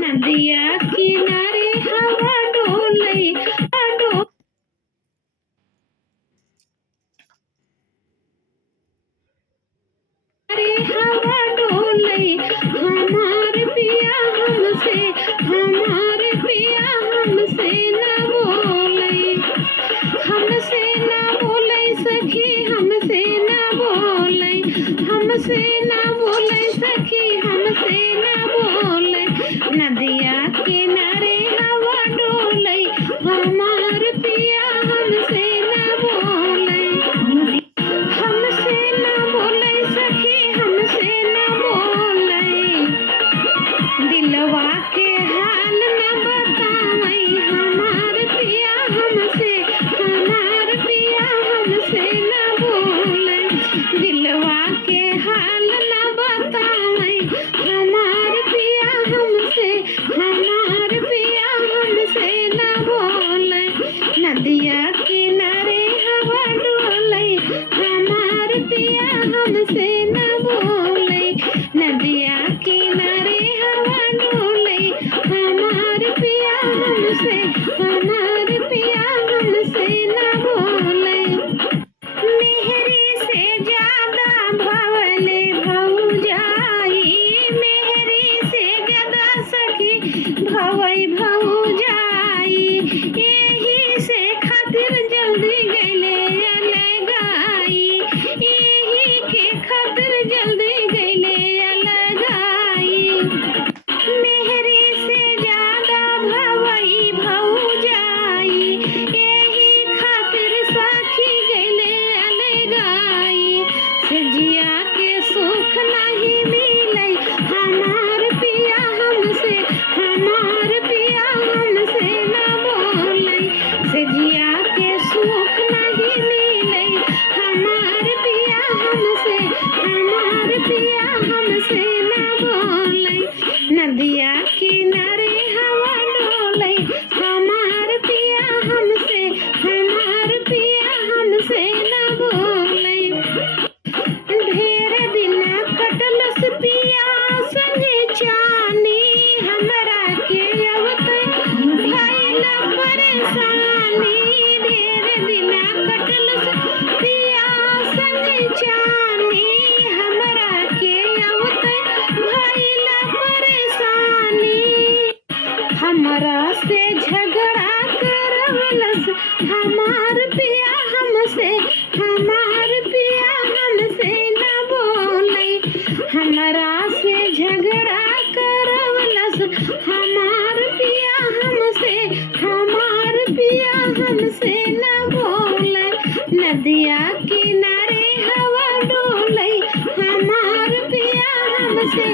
नदिया किनारे हवा डोलई हवा डोलई हमार पिया हमसे न बोलई सखी हमसे न बोलई सखी हमसे न बोलई नदिया किनारे हवा डोलई हमार पिया हमसे न बोलई सखी हमसे न बोलई दिलवा के हाल न बतावई हमार पिया हमसे न बोलई दिलवा के हाल न बतावई हमार पिया हमसे न बोलई नदिया किनारे हवा डोलई हमार पिया हमसे न बोलई नदिया किनारे हवा डोलई हमार पिया हमसे न बोलई मेहरी से ज्यादा भवले भौजाई मेहरी से ज्यादा सखी भौजाई यही से खातिर जल्दी गईले अलगाई यही के खातिर जल्दी गईले अलगाई मेहरी से ज्यादा भौजाई यही खातिर सखी गईले अलगाई सजिया के सुख नहीं मिलई हमार पिया हमसे न बोलई सजिया के सुख नहीं मिलई हमार पिया हमसे न बोलई नदिया किनारे हवा डोलई हमार पिया हमसे न बोलई ढेर दिन कटलस पिया संगे चानी हमरा के अवतई भइल परेशानी ढेर दिन कटलस पिया संगे चानी हमरा के अवतई भइल परेशानी हमरा से झगड़ा करवलस हमार पिया हमसे न बोलई हमरा से झगड़ा करवलस हमार पिया हमसे न बोलई नदिया किनारे हवा डोलई हमार पिया हमसे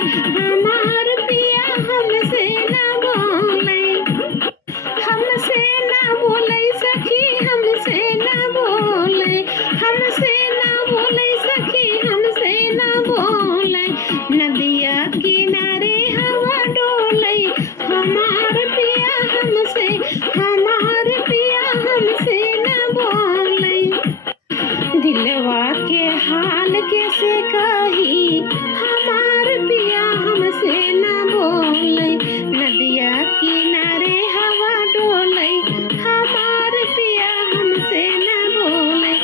न बोलई सखी हमसे न बोलई सखी हमसे न बोलई नदिया किनारे हवा डोलई हमार पिया हमसे न बोलई दिलवा के हाल कैसे कही हमार पिया हमसे न बोलई नदिया किनारे हवा डोलई हमार पिया हमसे न बोलई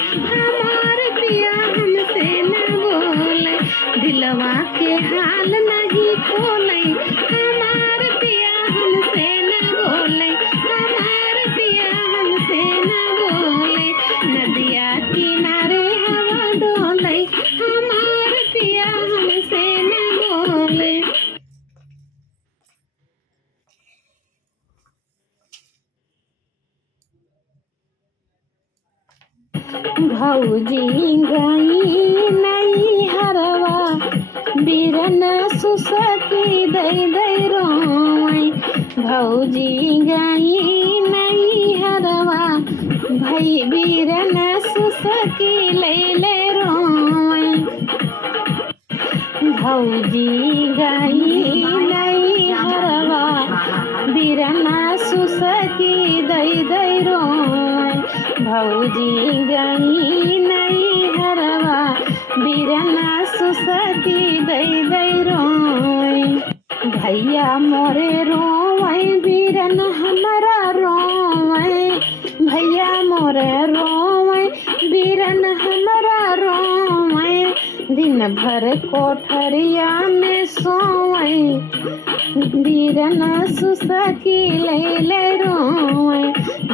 दिलवा के हाल नहीं खोलई हमार पिया हमसे न बोलई नदिया किनारे हवा डोलई हमार पिया हमसे न बोलई भौजी गई नहीं हरवा बिरन सुसकी दई रोई भौजी गई नहीं हरवा भई बिरन सुसकी ले रोई भौजी गई नहीं हरवा बिरन सुसकी दई रोई भौजी गई नहीं हरवा बिरना सुसकी दई रोई भैया मोरे रो बीरन हमारा रोवे भैया मोरे रोवे बीरन हमारा रोवे दिन भर कोठरिया में सोवे बीरन सुसकी ले रोवे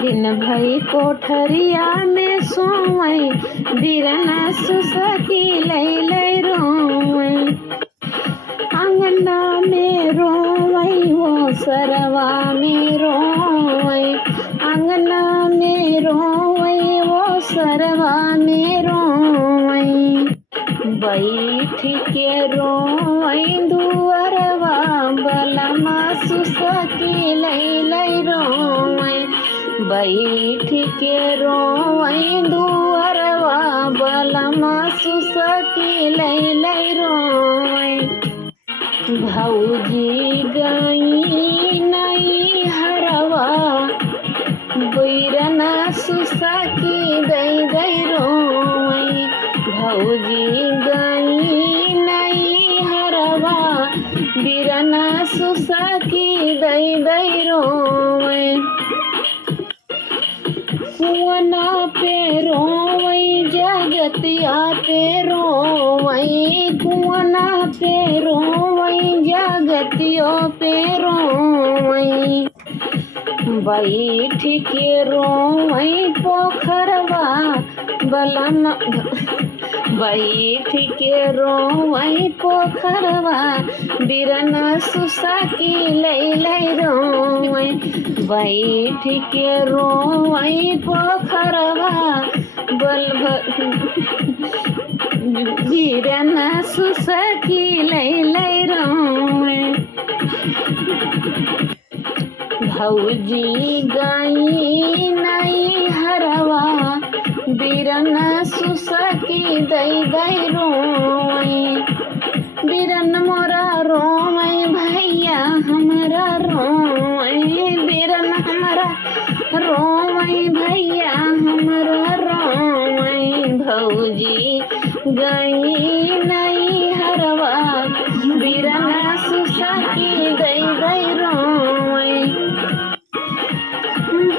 दिन भई कोठरिया में सोवे बीरन सुसकी ले रोवे अंगना में रोवई वो सरवा में रोवई अंगना में रोवई वो सरवा में रोवई बैठ के रोवई दुअरवा बलमा सुसकी ले रोवई बैठ के रोवई दुअरवा बलमा सुसकी ले रोवई भौजी गई नई हरवा बीरन सुसकी दई रोवई भौजी गई नई हरवा बीरन सुसकी दई रोवई कुआना पे रोवई जगतिया पे रोवई कुआना पे रोवई जगतियों पे रोवई बैठ के रोवई पोखरवा बलम बैठ के रोवई पोखरवा बीरन सुसकी ले रोवई बैठ के रोवई पोखरवा बीरन सुसकी ले रोवई भौजी गई नई हरवा बीरन सुसकी दई रोवई बीरन मोरा रोवई भैया हमारा रोवई बीरन हमारा रोवई भैया हमारा रोवई भौजी गई नई हरवा बीरन सुसकी दई रोवई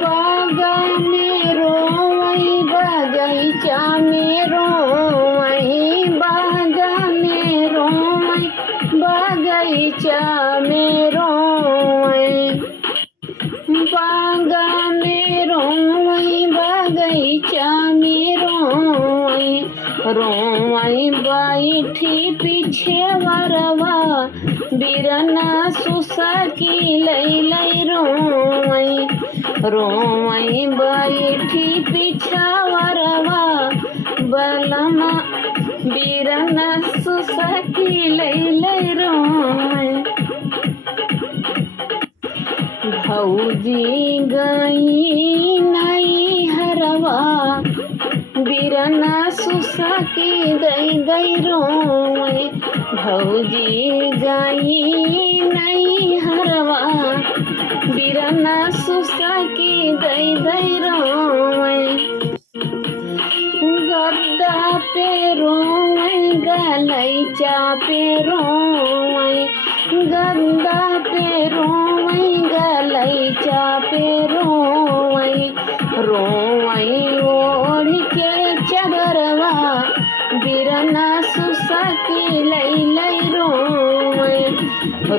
बागा में रोवई बगीचा में रोवई बागा में रोवई बगीचा में रोवई बागा में रोवई बगीचा में रोवई रोवई बैठी पीछे वरवा बीरन सुसकी ले रोवई रोवई बैठी पीछा वरवा बलमा बीरन सुसकी ले रोवई भौजी गई नई हरवा बीरन सुसकी दई रोवई भौजी गई नई हरवा बीरन सुसकी दई रोवई गद्दा पे रोवई गलैचा पे रोवई गद्दा पे रोवई गलैचा पे रोवई रोवई ओढ़ के चदरवा बीरन सुसकी ले रोवई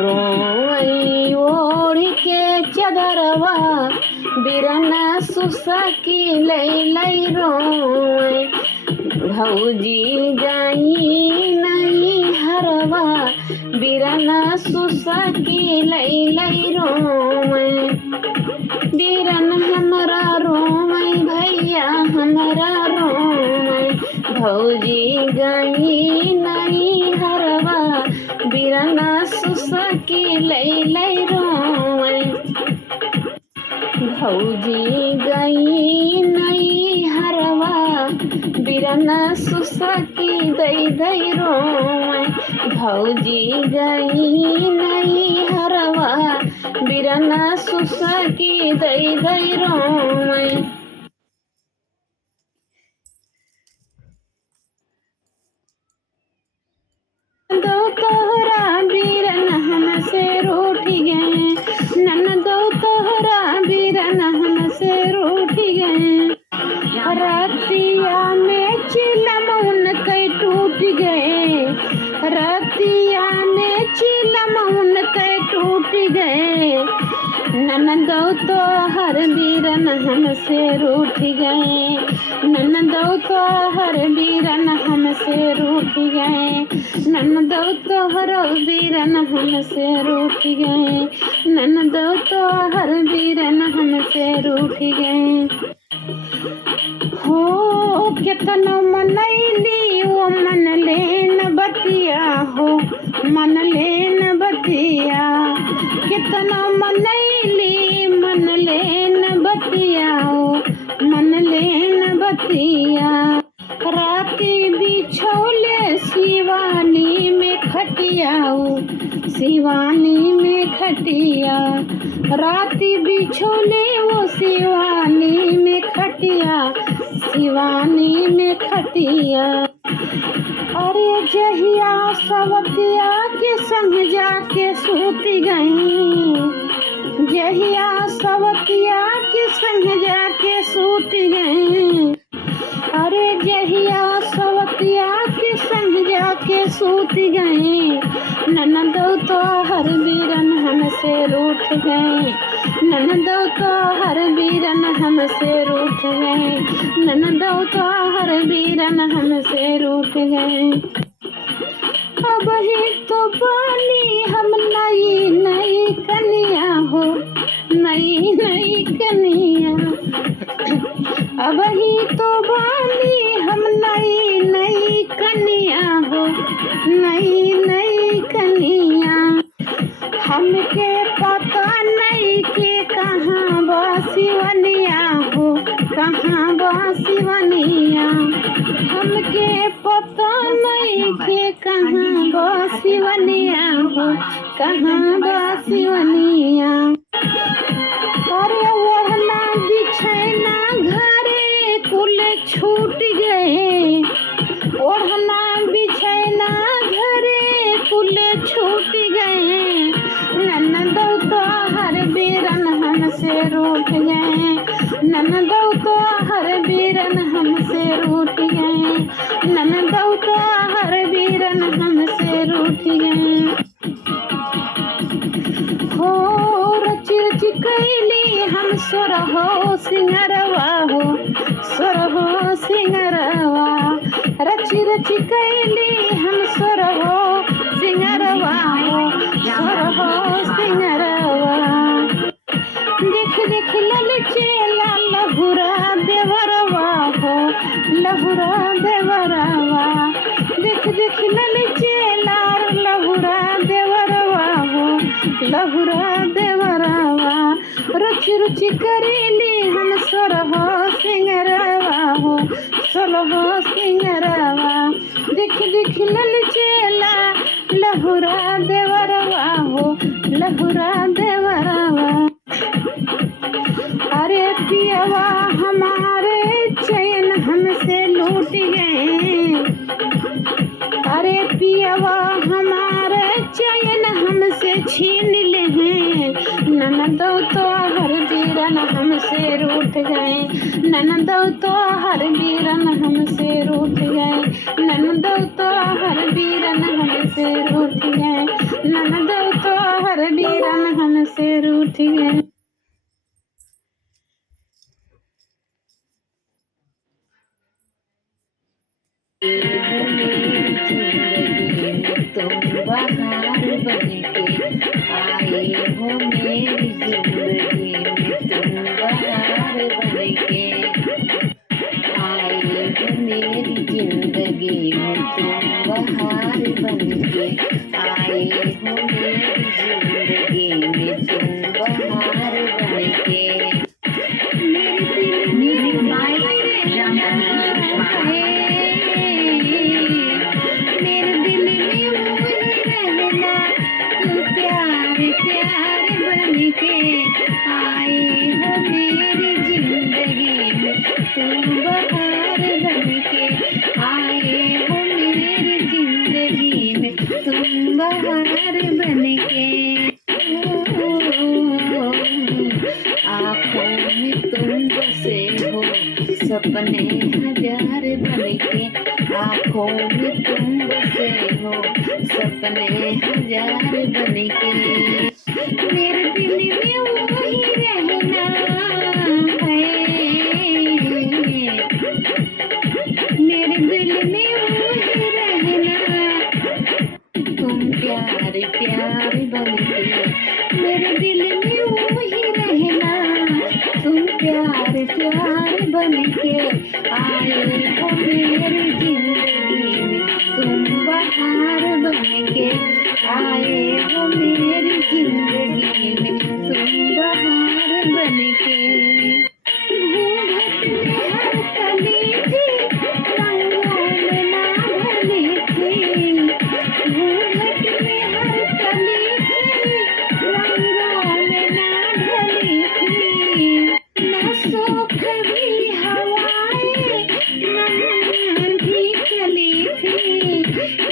रोवई ओढ़ के चदरवा बीरन सुसकी ले रोवई भौजी गई नई हरवा बीरन सुसकी ले रोवई बीरन हमारा रोवई भैया हमारा रोवई भौजी गई नई हरवा बीरन सुसकी ले रोवई भौजी गई नई हरवा बीरन सुसकी दई रोवई भौजी गई नई हरवा बीरन सुसकी दई रोवई दो तोहरा बीरन हमसे रूठ गए नन दो तोहरा गए, ननदो तो हर बीरन हमसे रूठ गए, ननदो तो हर बीरन हमसे रूठ गए, ननदो तो हर बीरन हमसे रूठ गए, ननदो तो हर बीरन हमसे रूठ गए। हो केतनो मनैली वो मन लेन बतिया हो, मन लेन बतिया, केतनो मनैली मन लेन बतिया हो, मन लेन बतिया। राती बिछौले शिवानी में खटियाऊ, शिवानी में खटिया, राती बिछौले वो शिवानी में खटिया, शिवानी में खटिया। अरे जहिया सवतिया के संग जाके सूती गई, जहिया सवतिया के संग जाके सूती गई, अरे जहिया सवतिया के संग जाके सूती गई, ननदो तो हर बीरन हमसे रूठ गए, ननदो तो हर बीरन हमसे रूठ गए, ननदो तो हर बीरन हमसे रूठ गए। अब ही तो बानी हम नई नई कनिया हो, नई नई कनिया, अब ही तो बानी हम नई नई कनिया हो, नई नई कनिया। हमके पता नहीं के कहाँ बासिवनिया हो, कहाँ बासिवनिया, हमके पता नहीं के कहाँ बासिवनिया हो, कहाँ बासिवनिया। अरे वरना बिछैना घरे कुल छूट गए, ओढ़ना बिछैना घरे कुल छूट गए, ननदो तो हर बीरन हमसे रूठ गए, ननदो तो हर बीरन हमसे रूठ गए, ननदो तो हर बीरन हमसे रूठ गए। हो रच रच कैली हम सोरहो सिंगरवा हो, सोरहो सिंगरवा, रच रच कैली हम सोरहो सिंगरवा हो, सोरहो सिंगरवा। देख देख ललचेला लहुरा देवरवा हो, लहुरा देवरवा, देख देख ललचेला लहुरा देवरवा हो, लहुरा देवरवा। रुच रुच करेली हम सोरहो सिंगरवा हो, सोरहो सिंगरवा, देख देख ललचेला लहुरा देवरवा हो, लहुरा देवरवा। अरे पियवा हमारे चैन हमसे लूट गए, अरे पियवा हमारे चैन हमसे छीन ले हैं, ननदो तो हर बीरन हमसे रूठ गए, ननदो तो हर बीरन हमसे रूठ गए, ननदो तो हर बीरन हमसे रूठ गए, ननदो तो हर बीरन हमसे रूठ गए। तुम बहार बनके आए हो मेरी जिंदगी में, तुम बहार बनके आए हो मेरी जिंदगी में, तुम बहार बनके आए हो मेरी जिंदगी में, तुम बहार बनके। मेरी माई मेरे दिल में वही रहना, तू प्यार प्यार बनके आए हो मेरी जिंदगी में, तुम बहार बनके आए हो मेरी जिंदगी में, तुम बहार बनके। आँखों में तुम बसे हो सपने हजार बनके, आँखों में तुम बसे हो सपने हजार बनके, मेरे आए हो मेरी जिंदगी में तुम बहार बन के, आए हो मेरी जिंदगी में तुम बहार बन के। घूंघट में हर कली थी, रंगों में ना ढली थी। घूंघट में हर कली थी, रंगों में ना ढली थी। न सोख भी हवाएं, न मन भी चली थी।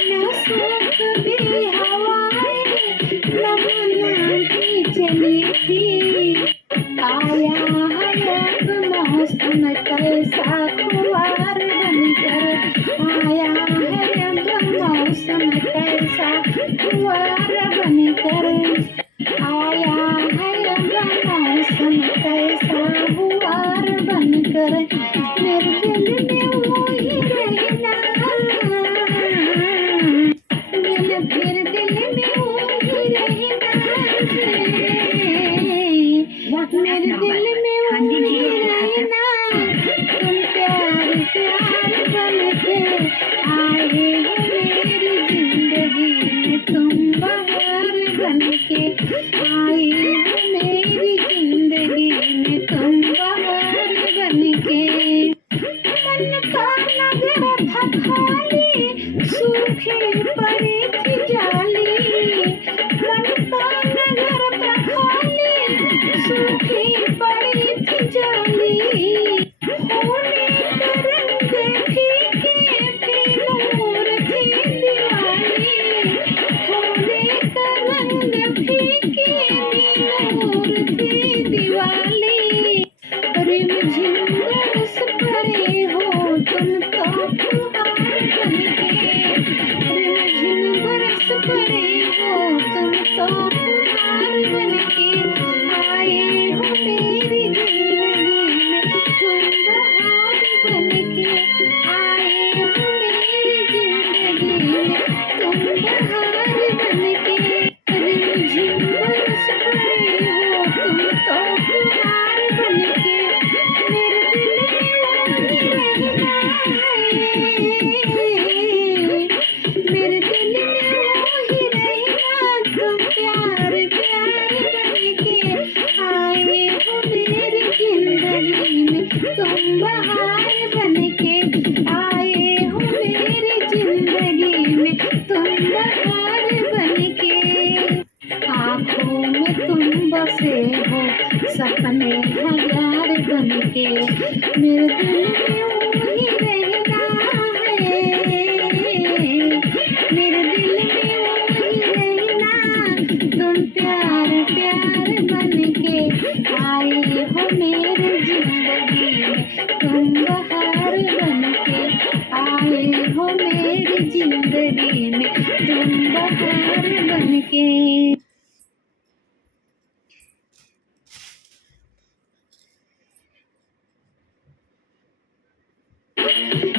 न सोख भी हवाएं, न मन भी चली थी। आया है अब मौसम कैसा खुआर बनकर, आया है अब मौसम कैसा खुआर बनकर, आया है अब मौसम कैसा हुआर बनकर। मेरे दिल में वही रहना, मेरे दिल में वही रहना है। मेरे दिल में वही रहना, तुम प्यार प्यार बन के आए हो मेरी जिंदगी में तुम बहार बन के, आए हो मेरी जिंदगी में तुम बहार बन के। मन का नगर था खाली, सूखी पड़ी थी जाली। मन का नगर था खाली, सूखी पड़ी थी जाली। होने का रंग फीके भी नूर थी दिवाली। होने का रंग फीके भी नूर थी दिवाली। रिमझिम बरस पड़े हो तुम तो फुहार बन के, रिमझिम बरस पड़े हो तुम तो फुहार बन के। आए हो मेरी जिंदगी में तुम बहार बन के, आए हो मेरी जिंदगी में तुम बहार बन के। रिमझिम बरस पड़े हो तुम तो फुहार बन के, मेरे दिल में वही रहना है। मेरे दिल में वही रहना, तुम प्यार प्यार बन के आए हो मेरी जिंदगी में तुम बहार बन के, आए हो मेरी जिंदगी में तुम बहार बन के। आँखों में तुम बसे हो सपने हजार बन के, मेरे दिल में वही रहना है। मेरे दिल में वही रहना, तुम प्यार प्यार बन के आए हो मेरी जिंदगी में तुम बहार बन के, आए हो मेरी जिंदगी में तुम बहार बन के।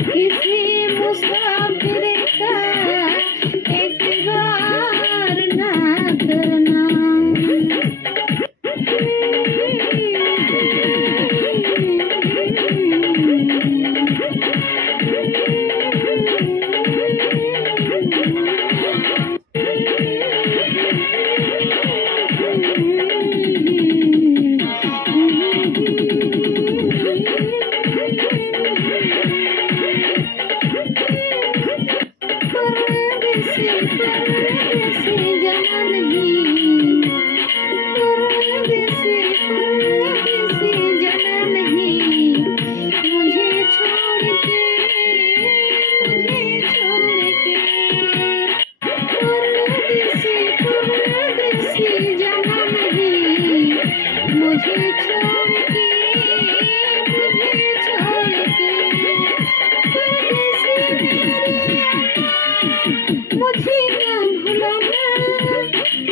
किसी मुसाफिर का एतबार ना करना, परदेसी परदेसी जाना नहीं, परदेसी परदेसी जाना नहीं। मुझे छोड़ के, मुझे छोड़ के, परदेसी परदेसी जाना नहीं। मुझे छोड़ के, मुझे छोड़ के, परदेसी मेरे आना, मुझे ना भुलाना।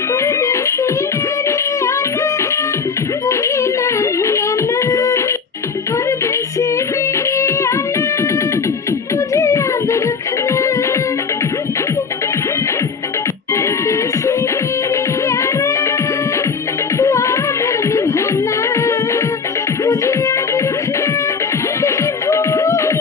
परदेसी मेरे आना, मुझे ना भुलाना। परदेसी मेरे आना, मुझे याद रखना। परदेसी मेरे आना, वादा निभाना। मुझे याद रखना, कहीं भूल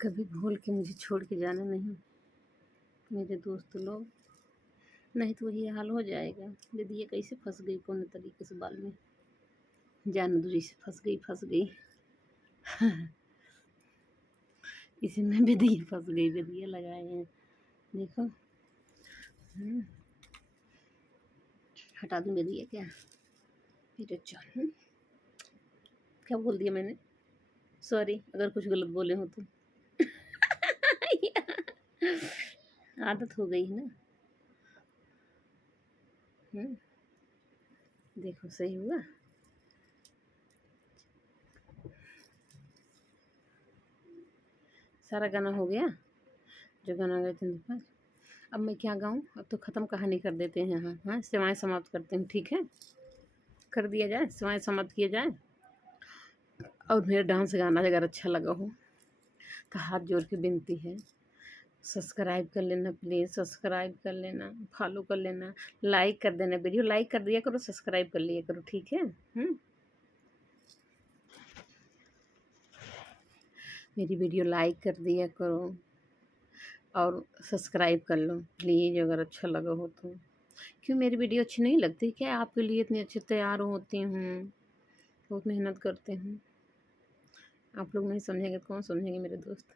कभी भूल के मुझे छोड़ के जाना नहीं मेरे दोस्त लोग, नहीं तो ये हाल हो जाएगा। दीदी ये कैसे फंस गई कौन तरीके से बाल में, जान दूरी से फंस गई इसी में बेदिया फंस गई, बेदिया लगाए हैं देखो। हटा दूँ बेदिया क्या, फिर चल क्या बोल दिया मैंने, सॉरी अगर कुछ गलत बोले हो तो आदत हो गई है ना। देखो सही हुआ। सारा गाना हो गया जो गाना गए थे पास। अब मैं क्या गाऊं, अब तो ख़त्म कहानी कर देते हैं। हाँ हाँ, सेवाएं समाप्त करते हैं, ठीक है, कर दिया जाए, सेवाएं समाप्त किया जाए। और मेरा डांस गाना अगर अच्छा लगा हो तो हाथ जोड़ के विनती है, सब्सक्राइब कर लेना प्लीज़, सब्सक्राइब कर लेना, फॉलो कर लेना, लाइक कर देना, वीडियो लाइक कर दिया करो, सब्सक्राइब कर लिया करो, ठीक है। मेरी वीडियो लाइक कर दिया करो और सब्सक्राइब कर लो प्लीज़ अगर अच्छा लगा हो तो। क्यों मेरी वीडियो अच्छी नहीं लगती क्या, आपके लिए इतनी अच्छी तैयार होती हूँ, बहुत मेहनत करते हैं, आप लोग नहीं समझेंगे तो कौन समझेंगे मेरे दोस्त।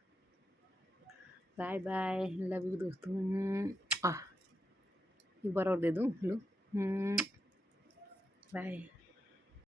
बाय बाय, लव यू दोस्तों। एक बार और दे दूँ लो, बाय।